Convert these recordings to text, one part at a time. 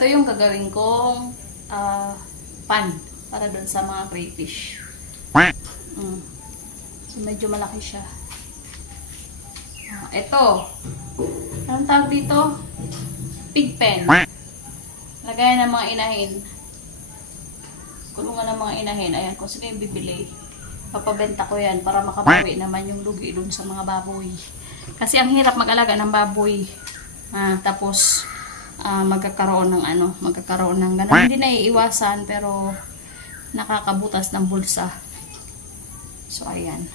ito yung gagawin kong pan para doon sa mga crayfish. So, medyo malaki siya. Ito. Anong tawag dito? Pig pen. Lagayan ng mga inahin. Kulungan ng mga inahin. Ayan, kung sino yung bibili, papabenta ko yan para makabawi naman yung lugi doon sa mga baboy. Kasi ang hirap mag-alaga ng baboy. Tapos, magkakaroon ng ganun. Hindi na iiwasan, pero nakakabutas ng bulsa. So, ayan.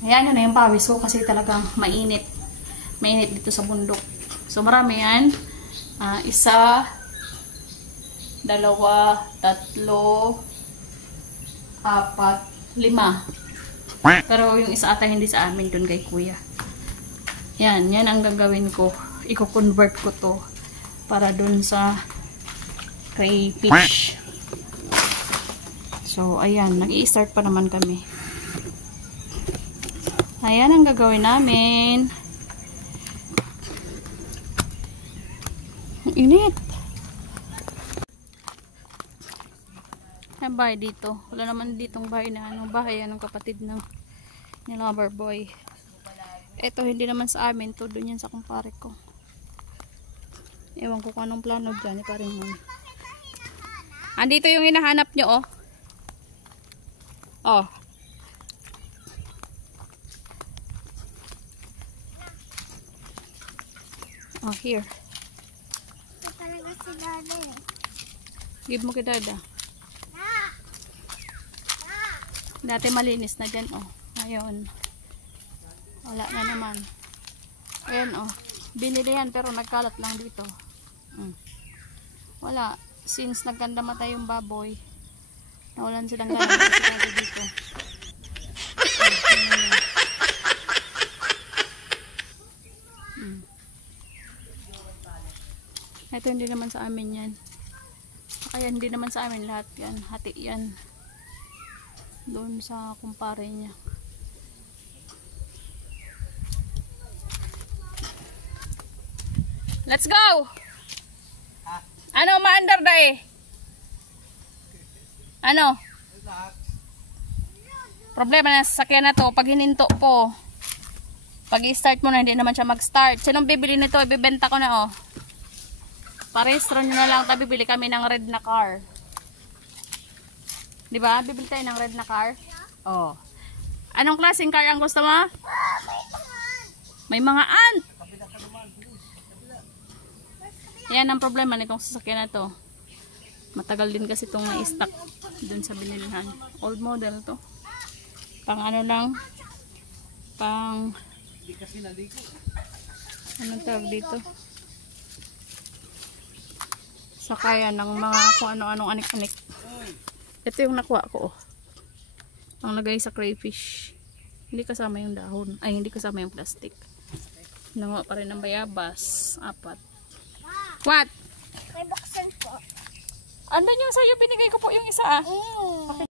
Ayan, yun na yung pawis ko kasi talagang mainit. Mainit dito sa bundok. So, marami yan. 1, 2, 3, 4, 5. Pero yung isa ata hindi sa amin dun kay kuya. Yan ang gagawin ko. Iko-convert ko to para dun sa crayfish. So, ayan. Nag-i-start pa naman kami. Ayan ang gagawin namin. Init. Ang bahay dito. Wala naman ditong bahay na bahay ng kapatid ng ni Lover Boy. Ito hindi naman sa amin to, doon yan sa kumpare ko. Ewan ko kung anong plano dyan, paring mo. Andito yung hinahanap nyo, oh. Oh. Oh, here. Give mo kay Dada. Dati malinis na dyan, oh. Ngayon, wala na naman. Ayan, oh. Binili yan, pero nagkalat lang dito. Wala. Since nagkanda matay yung baboy, nawalan silang gana dito. Ito hindi naman sa amin yan. Kaya hindi naman sa amin lahat yan. Hati yan. Doon sa kumpare niya. Let's go! Ano maandar da eh? Ano? Problema na sa sasakyan na to. Pag hininto po, pag i-start mo na, hindi naman siya mag-start. Sinong bibili nito? Ibibenta ko na, oh. Parehistro nyo na lang. Bibili kami ng red na car. Diba? Bibili tayo ng red na car? Oh. Anong klaseng car ang gusto mo? May mga ant. Yan ang problema nitong sasakyan na to. Matagal din kasi itong na-stock dun sa binilihan. Old model to. Pang ano lang. Pang anong tawag dito? Sakayan ng mga kung ano-anong anik-anik. Ito yung nakuha ko. Ang lagay sa crayfish. Hindi kasama yung dahon. Ay, hindi kasama yung plastic. Nanguha pa rin ng bayabas. 4. What? May buksan po. Andan yung sa'yo, binigay ko po yung isa, ah. Okay.